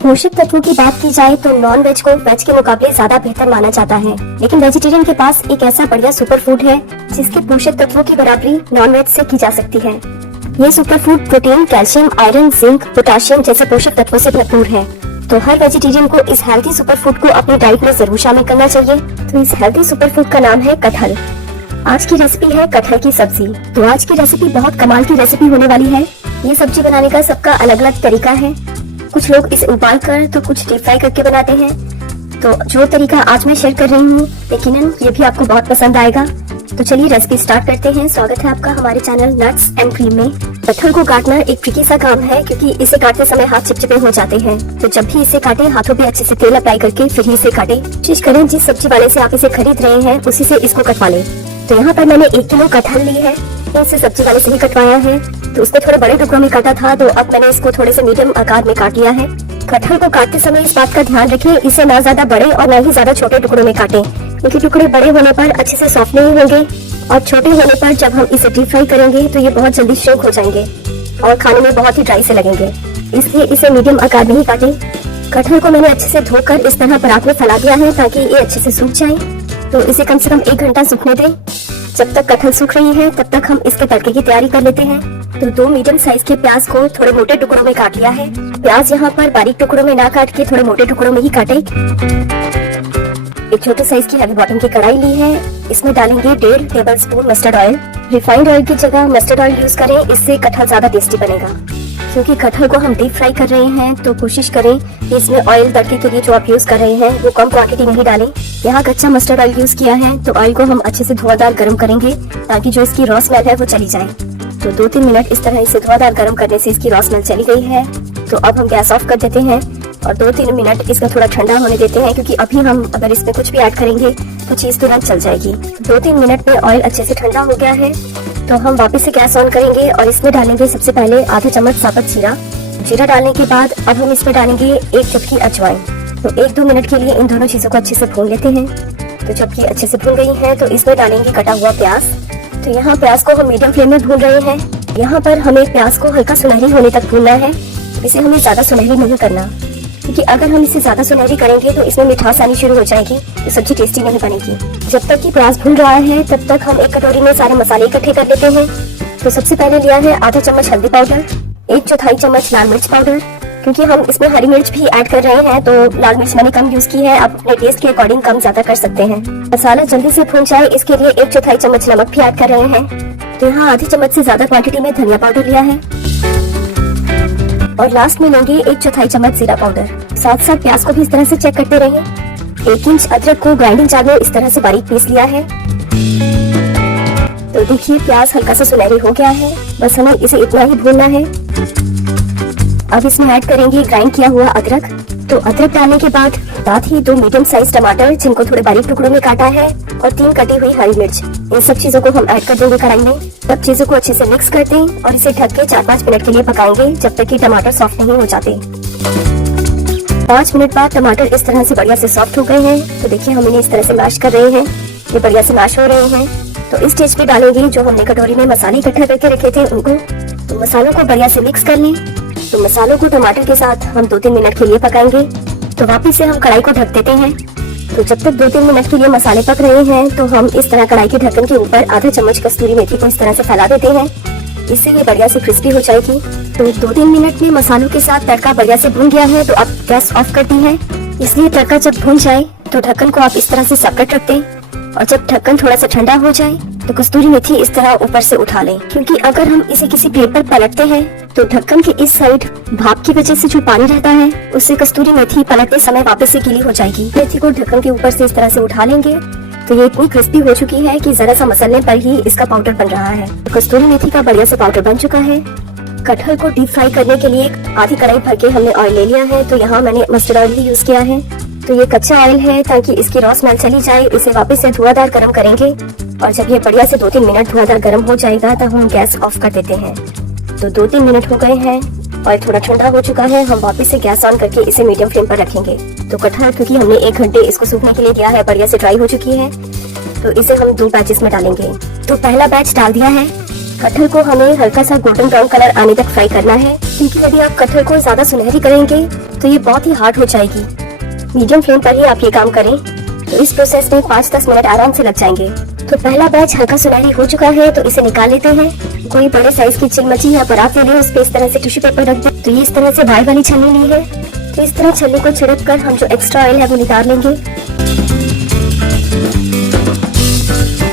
पोषक तत्वों की बात की जाए तो नॉन वेज को वेज के मुकाबले ज्यादा बेहतर माना जाता है, लेकिन वेजिटेरियन के पास एक ऐसा बढ़िया सुपर फूड है जिसके पोषक तत्वों की बराबरी नॉन वेज से की जा सकती है। ये super food protein, calcium, iron, zinc, potassium जैसे पोषक तत्वों से भरपूर है। तो हर वेजिटेरियन को इस हेल्थी सुपर फूड को अपनी डाइट में जरूर शामिल करना चाहिए। तो इस हेल्थी सुपर फूड का नाम है कटहल। आज की रेसिपी है कटहल की सब्जी। तो आज की रेसिपी बहुत कमाल की रेसिपी होने वाली है। ये सब्जी बनाने का सबका अलग अलग तरीका है। कुछ लोग इसे उबाल कर तो कुछ डीप फ्राई करके बनाते हैं। तो जो तरीका आज मैं शेयर कर रही हूँ यकीनन ये भी आपको बहुत पसंद आएगा। तो चलिए रेसिपी स्टार्ट करते हैं। स्वागत है आपका हमारे चैनल नट्स एंड क्रीम में। कटहल को काटना एक ट्रिकी सा काम है क्योंकि इसे काटते समय हाथ चिपचिपे हो जाते हैं। तो जब भी इसे काटे हाथों पे अच्छे से तेल अप्लाई करके फिर ही इसे काटे। कोशिश करें जिस सब्जी वाले से आप इसे खरीद रहे हैं उसी से इसको कटवा लें। तो यहाँ पर मैंने 1 किलो कटहल ली है। इसे सब्जी वाले से ही कटवाया है। तो उसको थोड़े बड़े टुकड़ों में काटा था, तो अब मैंने इसको थोड़े से मीडियम आकार में काट लिया है। कटहल को काटते समय इस बात का ध्यान रखें, इसे ना ज्यादा बड़े और ना ही ज्यादा छोटे टुकड़ों में काटें, क्योंकि टुकड़े बड़े होने पर अच्छे से सॉफ्ट नहीं होंगे और छोटे होने पर जब हम इसे डीप फ्राई करेंगे तो ये बहुत जल्दी श्रिंक हो जाएंगे और खाने में बहुत ही ड्राई से लगेंगे। इसलिए इसे मीडियम आकार में ही काटें। कटहल को मैंने अच्छे से धोकर इस तरह परात में फैला दिया है ताकि ये अच्छे से सूख जाए। तो इसे कम से कम 1 घंटा सूखने दें। जब तक कटहल सूख रही है तब तक हम इसके तड़के की तैयारी कर लेते हैं। तो 2 मीडियम साइज के प्याज को थोड़े मोटे टुकड़ों में काट लिया है। प्याज यहाँ पर बारीक टुकड़ों में ना काट के थोड़े मोटे टुकड़ों में ही काटे। एक छोटे साइज की हैवी बॉटम की कढ़ाई ली है। इसमें डालेंगे 1.5 table spoon mustard oil. Refined oil की जगह मस्टर्ड ऑयल यूज करें, इससे कटहल ज्यादा टेस्टी बनेगा। क्योंकि कटहल को हम डीप फ्राई कर रहे हैं तो कोशिश करें कि इसमें ऑयल तड़के के लिए जो आप यूज कर रहे हैं वो कम क्वांटिटी में ही डालें। यहाँ कच्चा मस्टर्ड ऑयल यूज किया है तो ऑयल को हम अच्छे से धुआंधार गर्म करेंगे ताकि जो इसकी रॉ स्मेल है वो चली जाए। तो 2-3 मिनट इस तरह इसे धुआंधार गर्म करने से इसकी रॉ स्मेल चली गई है। तो अब हम गैस ऑफ कर देते हैं और 2-3 मिनट इसका थोड़ा ठंडा होने देते हैं, क्योंकि अभी हम अगर इसमें कुछ भी ऐड करेंगे तो चीज तुरंत चल जाएगी। 2-3 मिनट में ऑयल अच्छे से ठंडा हो गया है। तो हम वापस से गैस ऑन करेंगे और इसमें डालेंगे सबसे पहले आधा चम्मच साबुत जीरा। जीरा डालने के बाद अब हम इसमें डालेंगे 1 चुटकी अजवाइन। तो 1-2 मिनट के लिए इन दोनों चीजों को अच्छे से भून लेते हैं। तो जब ये अच्छे से भून गई है तो इसमें डालेंगे कटा हुआ प्याज। तो यहाँ प्याज को हम मीडियम फ्लेम में भून रहे हैं। यहाँ पर हमें प्याज को हल्का सुनहरी होने तक भूनना है। इसे हमें ज्यादा सुनहरी नहीं करना, क्योंकि अगर हम इसे ज्यादा सुनहरी करेंगे तो इसमें मिठास आनी शुरू हो जाएगी तो सब्जी टेस्टी नहीं बनेगी। जब तक कि प्याज भून रहा है तब तक हम एक कटोरी में सारे मसाले इकट्ठे कर लेते हैं। तो सबसे पहले लिया है आधा चम्मच हल्दी पाउडर, 1/4 चम्मच लाल मिर्च पाउडर। क्योंकि हम इसमें हरी मिर्च भी ऐड कर रहे हैं तो लाल मिर्च मैंने कम यूज की है, आप अपने टेस्ट के अकॉर्डिंग कम ज्यादा कर सकते हैं। मसाला जल्दी से भून जाए इसके लिए 1/4 चम्मच नमक भी ऐड कर रहे हैं। तो यहाँ आधी चम्मच से ज्यादा क्वांटिटी में धनिया पाउडर लिया है और लास्ट में लेंगे 1/4 चम्मच जीरा पाउडर। साथ साथ प्याज को भी इस तरह से चेक करते रहिए। 1 इंच अदरक को ग्राइंडिंग जार में इस तरह से बारीक पीस लिया है। तो देखिए प्याज हल्का सा सुनहरी हो गया है, बस हमें इसे इतना ही भूनना है। अब इसमें ऐड करेंगे ग्राइंड किया हुआ अदरक। तो अदरक डालने के बाद साथ ही 2 मीडियम साइज टमाटर जिनको थोड़े बारीक टुकड़ों में काटा है और 3 कटी हुई हरी मिर्च। इन सब चीजों को हम ऐड कर देंगे कढ़ाई में। सब चीजों को अच्छे से मिक्स कर दें और इसे ढक के 4-5 मिनट के लिए पकाएंगे जब तक कि टमाटर सॉफ्ट नहीं हो जाते। 5 मिनट बाद टमाटर इस तरह से बढ़िया से सॉफ्ट हो गए हैं। तो देखिए हम इन्हें इस तरह से मैश कर रहे हैं, ये बढ़िया से मैश हो रहे हैं। तो इस स्टेज पे डालेंगे जो हमने कटोरी में मसाले इकट्ठा करके रखे थे उनको। तो मसालों को बढ़िया से मिक्स कर लें। तो मसालों को टमाटर के साथ हम 2-3 मिनट के लिए पकाएंगे। तो वापस से हम कढ़ाई को ढक देते हैं। तो जब तक 2-3 मिनट के लिए मसाले पक रहे हैं तो हम इस तरह कढ़ाई के ढक्कन के ऊपर आधा चम्मच कस्तूरी मेथी को इस तरह से फैला देते हैं। इससे ये बढ़िया से क्रिस्पी हो जाएगी। तो 2-3 मिनट में मसालों के साथ तड़का बढ़िया से भून गया है। तो अब गैस ऑफ कर दी है। इसलिए तड़का जब भून जाए तो ढक्कन को आप इस तरह से सकट रख दें और जब ढक्कन थोड़ा सा ठंडा हो जाए तो कस्तूरी मेथी इस तरह ऊपर से उठा लें। क्योंकि अगर हम इसे किसी प्लेट पर पलटते हैं तो ढक्कन के इस साइड भाप की वजह से जो पानी रहता है उससे कस्तूरी मेथी पलटते समय वापस से गीली हो जाएगी। मेथी को ढक्कन के ऊपर से इस तरह से उठा लेंगे तो ये इतनी क्रिस्पी हो चुकी है कि जरा सा मसलने पर ही इसका पाउडर बन रहा है। तो कस्तूरी मेथी का बढ़िया से पाउडर बन चुका है। कटहल को डीप फ्राई करने के लिए आधी कढ़ाई भर के हमने ऑयल ले लिया है। तो यहाँ मैंने मस्टर्ड ऑयल ही यूज किया है। तो ये कच्चा ऑयल है ताकि इसकी रॉ स्मेल चली जाए। इसे वापस से धुआंधार गर्म करेंगे और जब ये बढ़िया से 2-3 मिनट धुआंधार गर्म हो जाएगा तब हम गैस ऑफ कर देते हैं। तो 2-3 मिनट हो गए हैं और थोड़ा ठंडा हो चुका है। हम वापस से गैस ऑन करके इसे मीडियम फ्लेम पर रखेंगे। तो कटहल क्योंकि हमने 1 घंटे इसको सूखने के लिए दिया है, बढ़िया से ड्राई हो चुकी है। तो इसे हम 2 बैचेस में डालेंगे। तो पहला बैच डाल दिया है। कटहल को हमें हल्का सा गोल्डन ब्राउन कलर आने तक फ्राई करना है, क्योंकि यदि आप कटहल को ज्यादा सुनहरी करेंगे तो ये बहुत ही हार्ड हो जाएगी। मीडियम फ्लेम पर ही आप ये काम करें तो इस प्रोसेस में 5-10 मिनट आराम से लग जाएंगे। तो पहला बैच हल्का सुनहरी हो चुका है, तो इसे निकाल लेते हैं। कोई बड़े साइज की चिलमची या परात ले लें, उस पे इस तरह से टिश्यू पेपर रख दें। तो ये इस तरह से भाई वाली छलनी नहीं है, तो इस तरह छलनी को छिड़क कर हम जो एक्स्ट्रा ऑयल है वो निकाल लेंगे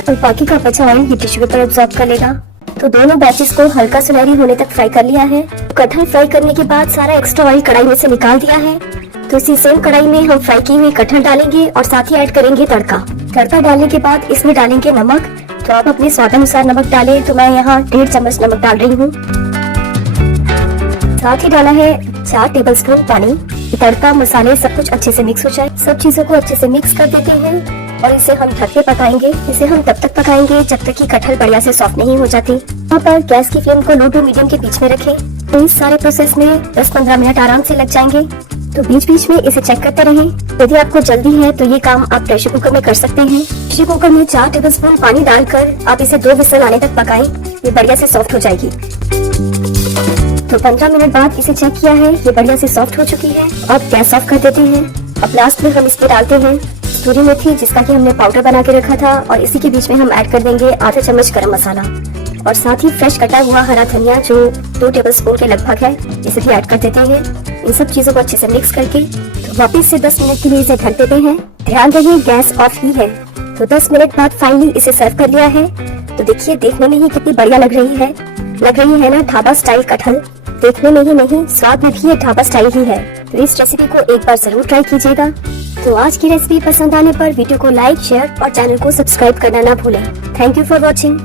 और बाकी का बचा ऑयल ये टिश्यू पेपर एब्जॉर्ब कर लेगा। तो दोनों बैचेस को हल्का सुनहरी होने तक फ्राई कर लिया है। कटहल फ्राई करने के बाद सारा एक्स्ट्रा ऑयल कढ़ाई में से निकाल दिया है। तो इसी सेम कढ़ाई में हम फ्राई की हुई कटहल डालेंगे और साथ ही ऐड करेंगे तड़का। तड़का डालने के बाद इसमें डालेंगे नमक। तो आप अपने स्वाद अनुसार नमक डालें, तो मैं यहाँ 1.5 चम्मच नमक डाल रही हूँ। साथ ही डाला है 4 टेबलस्पून पानी। तड़का मसाले सब कुछ अच्छे से मिक्स हो जाए। सब चीजों को अच्छे से मिक्स कर देते हैं और इसे हम ढक के पकाएंगे। इसे हम तब तक पकाएंगे जब तक कि कटहल बढ़िया से सॉफ्ट नहीं हो जाती। यहाँ पर गैस की फ्लेम को लो टू मीडियम के बीच में रखें। तो इस सारे प्रोसेस में 10-15 मिनट आराम से लग जाएंगे। तो बीच बीच में इसे चेक करते रहें। यदि आपको जल्दी है तो ये काम आप प्रेशर कुकर में कर सकते हैं। प्रेशर कुकर में 4 टेबलस्पून पानी डालकर आप इसे 2 विसल आने तक पकाएं। ये बढ़िया से सॉफ्ट हो जाएगी। तो 15 मिनट बाद इसे चेक किया है, ये बढ़िया से सॉफ्ट हो चुकी है। अब गैस ऑफ कर देते हैं। अब लास्ट में हम इसमें डालते हैं कसूरी मेथी, जिसका कि हमने पाउडर बना के रखा था, और इसी के बीच में हम ऐड कर देंगे आधा चम्मच गरम मसाला और साथ ही फ्रेश कटा हुआ हरा धनिया जो 2 टेबलस्पून के लगभग है, इसे भी ऐड कर देते हैं। इन सब चीजों को अच्छे से मिक्स करके तो वापस से 10 मिनट के लिए इसे ढक देते हैं। ध्यान रहे गैस ऑफ ही है। तो 10 मिनट बाद फाइनली इसे सर्व कर लिया है। तो देखिए देखने में ही कितनी बढ़िया लग रही है ना ढाबा स्टाइल कटहल। देखने में ही नहीं, स्वाद में भी ये ढाबा स्टाइल ही है। तो इस रेसिपी को एक बार जरूर ट्राई कीजिएगा। तो आज की रेसिपी पसंद आने पर वीडियो को लाइक, शेयर और चैनल को सब्सक्राइब करना ना भूलें। Thank you for watching.